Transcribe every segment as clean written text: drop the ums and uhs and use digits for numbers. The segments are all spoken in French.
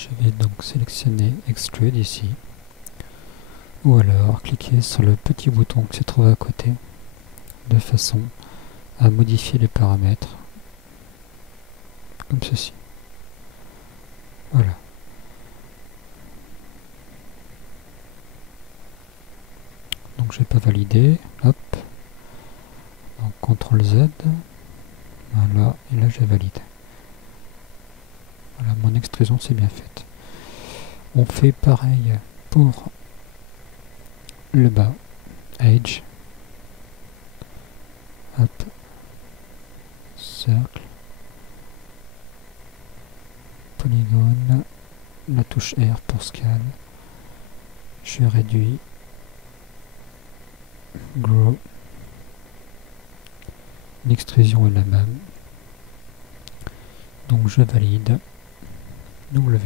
Je vais donc sélectionner Extrude ici, ou alors cliquer sur le petit bouton qui se trouve à côté, de façon à modifier les paramètres, comme ceci. Voilà. Donc je vais pas valider, hop, donc CTRL Z, voilà, et là je valide. Voilà, mon extrusion c'est bien faite. On fait pareil pour le bas, Edge, hop, cercle, polygone, la touche R pour scale, je réduis, grow, l'extrusion est la même, donc je valide, W.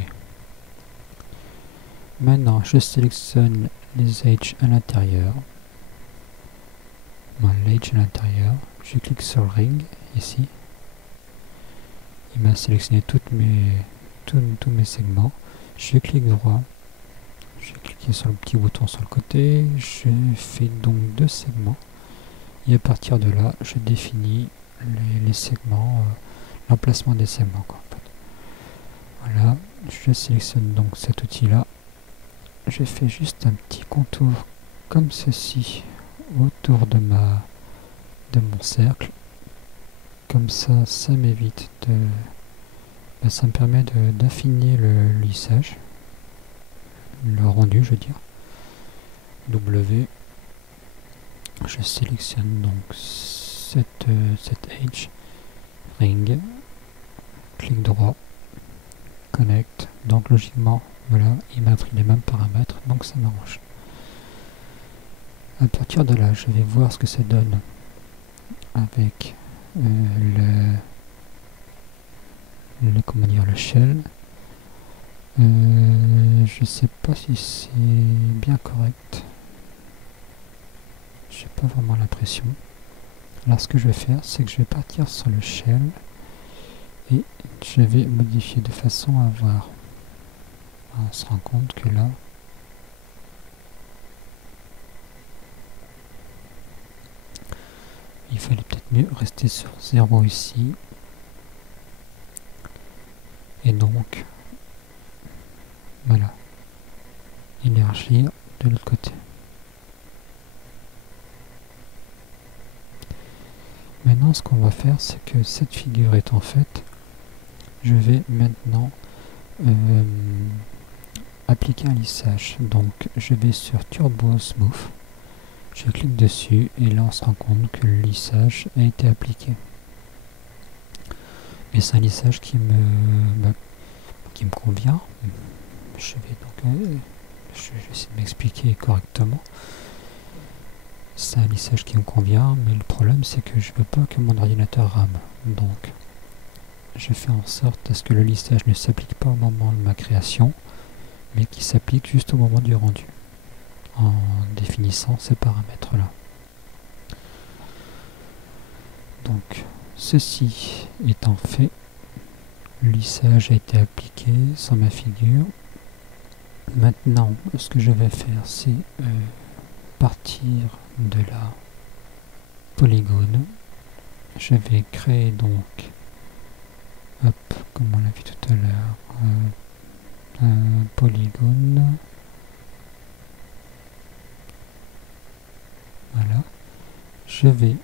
Maintenant je sélectionne les edges à l'intérieur, l'edge à l'intérieur, je clique sur Ring ici, il m'a sélectionné tous mes segments, je clique droit, je vais cliquer sur le petit bouton sur le côté, je fais donc 2 segments et à partir de là je définis les segments, l'emplacement des segments quoi, en fait. Voilà, je sélectionne donc cet outil là, je fais juste un petit contour comme ceci autour de mon cercle, comme ça m'évite de ça me permet d'affiner le lissage, le rendu je veux dire. W, je sélectionne donc cette edge, ring, clic droit, connect, donc logiquement voilà, il m'a pris les mêmes paramètres, donc ça m'arrange. À partir de là, je vais voir ce que ça donne avec comment dire, le shell. Je sais pas si c'est bien correct. J'ai pas vraiment l'impression. Alors ce que je vais faire, c'est que je vais partir sur le shell et je vais modifier de façon à voir. On se rend compte que là, il fallait peut-être mieux rester sur 0 ici. Et donc, voilà, élargir de l'autre côté. Maintenant, ce qu'on va faire, c'est que cette figure étant faite, je vais maintenant appliquer un lissage. Donc, je vais sur Turbo Smooth, je clique dessus et là, on se rend compte que le lissage a été appliqué. Et c'est un lissage qui me convient. Je vais donc je vais essayer de m'expliquer correctement. C'est un lissage qui me convient, mais le problème c'est que je veux pas que mon ordinateur rame. Donc je fais en sorte à ce que le lissage ne s'applique pas au moment de ma création, mais qu'il s'applique juste au moment du rendu, en définissant ces paramètres là. Donc ceci étant fait, le lissage a été appliqué sur ma figure. Maintenant, ce que je vais faire, c'est partir de la polygone. Je vais créer donc, hop, comme on l'a vu tout à l'heure, un polygone. Voilà. Je vais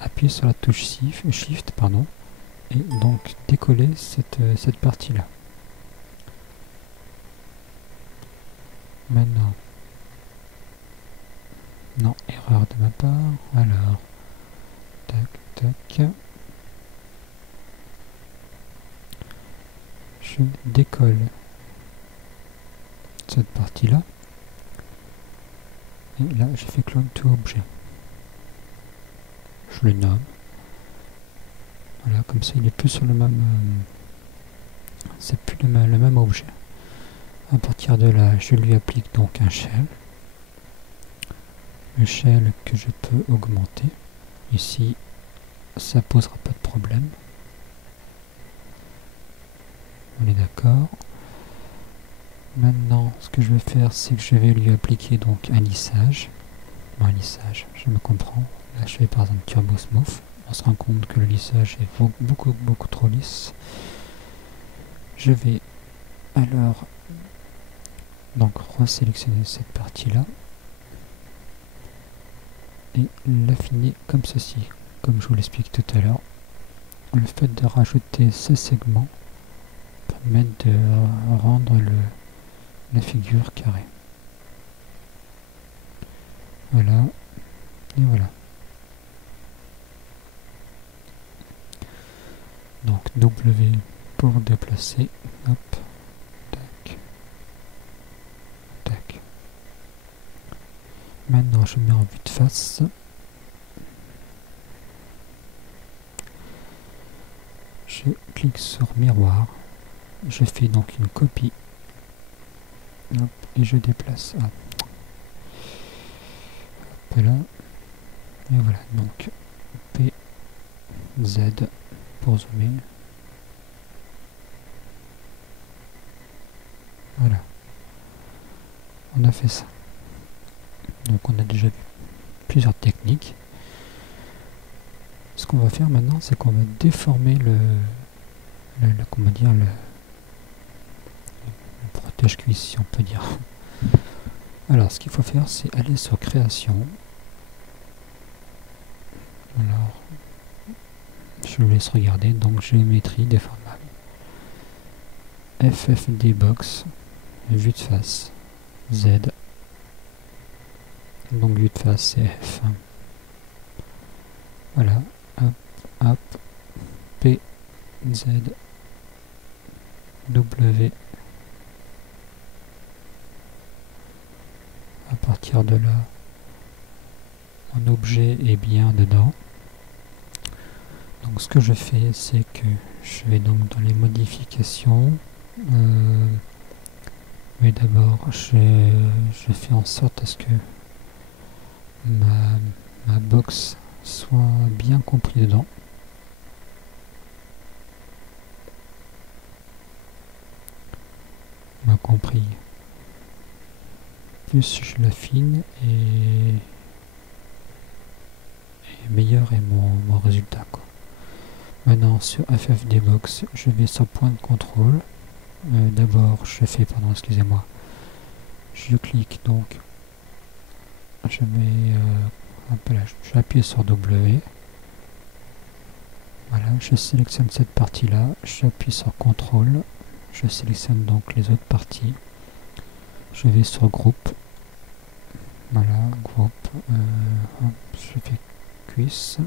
appuyer sur la touche Shift, pardon, et donc décoller cette partie-là. Maintenant, non, erreur de ma part, alors, tac, tac, je décolle cette partie-là, et là, je fais clone to objet. Je le nomme, voilà, comme ça il est plus sur le même, c'est plus le même objet. À partir de là, je lui applique donc un shell. Le shell que je peux augmenter. Ici, ça posera pas de problème. On est d'accord. Maintenant, ce que je vais faire, c'est que je vais lui appliquer donc un lissage. Non, un lissage, je me comprends. Là, je fais par exemple Turbo Smooth. On se rend compte que le lissage est beaucoup trop lisse. Je vais alors donc resélectionner cette partie-là et l'affiner comme ceci. Comme je vous l'explique tout à l'heure, le fait de rajouter ces segments permet de rendre la figure carrée. Voilà, et voilà. Donc W pour déplacer, hop, tac, tac. Maintenant je mets en vue de face. Je clique sur miroir, je fais donc une copie, hop, et je déplace. Hop. Hop là, et voilà, donc P, Z pour zoomer. Voilà, on a fait ça. Donc on a déjà vu plusieurs techniques. Ce qu'on va faire maintenant, c'est qu'on va déformer comment dire, le protège-cuisse, si on peut dire. Alors, ce qu'il faut faire, c'est aller sur création. Alors, je vous laisse regarder. Donc, géométrie déformable. FFD box, vue de face, Z. Donc, vue de face, c'est F. Voilà. Hop, hop. P, Z, W. À partir de là, mon objet est bien dedans. Donc ce que je fais, c'est que je vais donc dans les modifications, mais d'abord je fais en sorte à ce que ma box soit bien compris dedans. Bien compris. Plus je l'affine et meilleur est mon résultat, quoi. Maintenant sur FFD box, je vais sur point de contrôle. D'abord je fais, pardon, excusez-moi, je clique donc, je mets j'appuie sur W. Voilà, je sélectionne cette partie là, j'appuie sur contrôle, je sélectionne donc les autres parties, je vais sur groupe. Voilà, groupe, je fais cuisse,